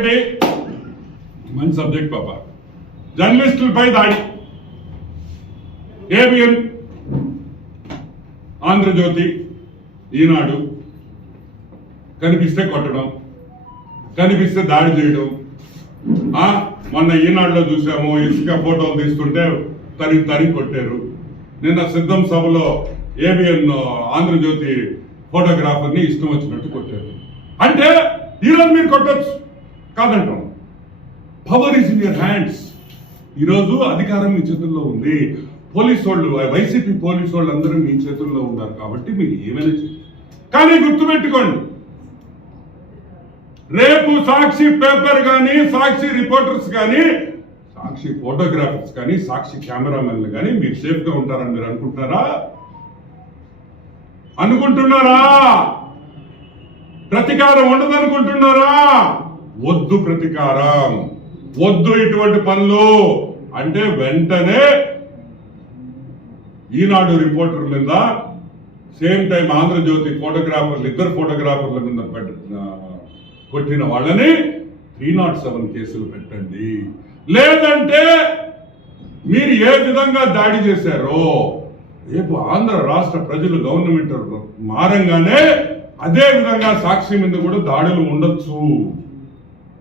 ఒకటి మంచి సబ్జెక్ట్ పాప, జర్నలిస్టులపై దాడి. ఏబిఎన్, ఆంధ్రజ్యోతి, ఈనాడు కనిపిస్తే కొట్టడం, కనిపిస్తే దాడి చేయడం. మొన్న ఈనాడులో చూసాము, ఇసుక ఫోటోలు తీస్తుంటే తరి కొట్టారు. నిన్న సిద్ధం సభలో ఏబిఎన్ ఆంధ్రజ్యోతి ఫోటోగ్రాఫర్ని ఇష్టం వచ్చినట్టు కొట్టారు. అంటే ఈరోజు మీరు కొట్టచ్చు కాదంటాం. Power is in your hands. ఈరోజు అధికారం మీ చేతుల్లో ఉంది. పోలీసు వాళ్ళు, వైసీపీ పోలీసు వాళ్ళు అందరూ మీ చేతుల్లో ఉన్నారు కాబట్టి మీరు ఏమైనా చేయాలి. కానీ గుర్తుపెట్టుకోండి, రేపు సాక్షి పేపర్ కానీ, సాక్షి రిపోర్టర్స్ కానీ, సాక్షి ఫోటోగ్రాఫర్స్ కానీ, సాక్షి కెమెరామెన్లు కానీ మీరు సేఫ్ గా ఉంటారని మీరు అనుకుంటున్నారా? ప్రతీకారం ఉండదనుకుంటున్నారా? వద్దు ప్రతీకారం, వద్దు ఇటువంటి పనులు. అంటే వెంటనే ఈనాడు రిపోర్టర్ మీద, సేమ్ టైం ఆంధ్రజ్యోతి ఫోటోగ్రాఫర్లు, ఇద్దరు ఫోటోగ్రాఫర్ల మీద కొట్టిన వాళ్ళని 307 కేసులు పెట్టండి. లేదంటే మీరు ఏ విధంగా దాడి చేశారో రేపు ఆంధ్ర రాష్ట్ర ప్రజలు గవర్నమెంట్ మారంగానే అదే విధంగా సాక్షి మీద కూడా దాడులు ఉండొచ్చు,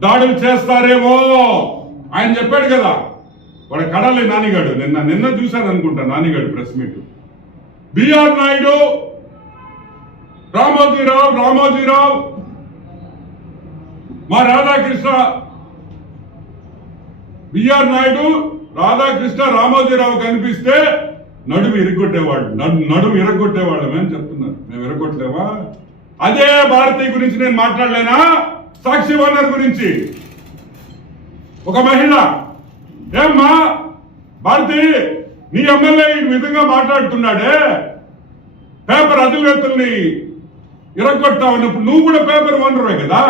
దాడులు చేస్తారేమో. ఆయన చెప్పాడు కదా, వాడు కడాలి నానిగాడు, నిన్న చూశాను అనుకుంటా నానిగాడు ప్రెస్ మీట్. బిఆర్ నాయుడు, రామోజీరావు, మా రాధాకృష్ణ, బిఆర్ నాయుడు, రాధాకృష్ణ, రామోజీరావు కనిపిస్తే నడుము ఇరగొట్టేవాళ్ళమే అని చెప్తున్నారు. మేము ఇరగొట్టలేమా? అదే భారతి గురించి నేను మాట్లాడలేనా? సాక్షి ఓనర్ గురించి ఒక మహిళ, ఏమ్మా భారతి, నీ ఎమ్మెల్యే ఈ విధంగా మాట్లాడుతున్నాడే, పేపర్ అధినేతల్ని ఇరగొట్టావన్నప్పుడు నువ్వు కూడా పేపర్ ఓనరే కదా,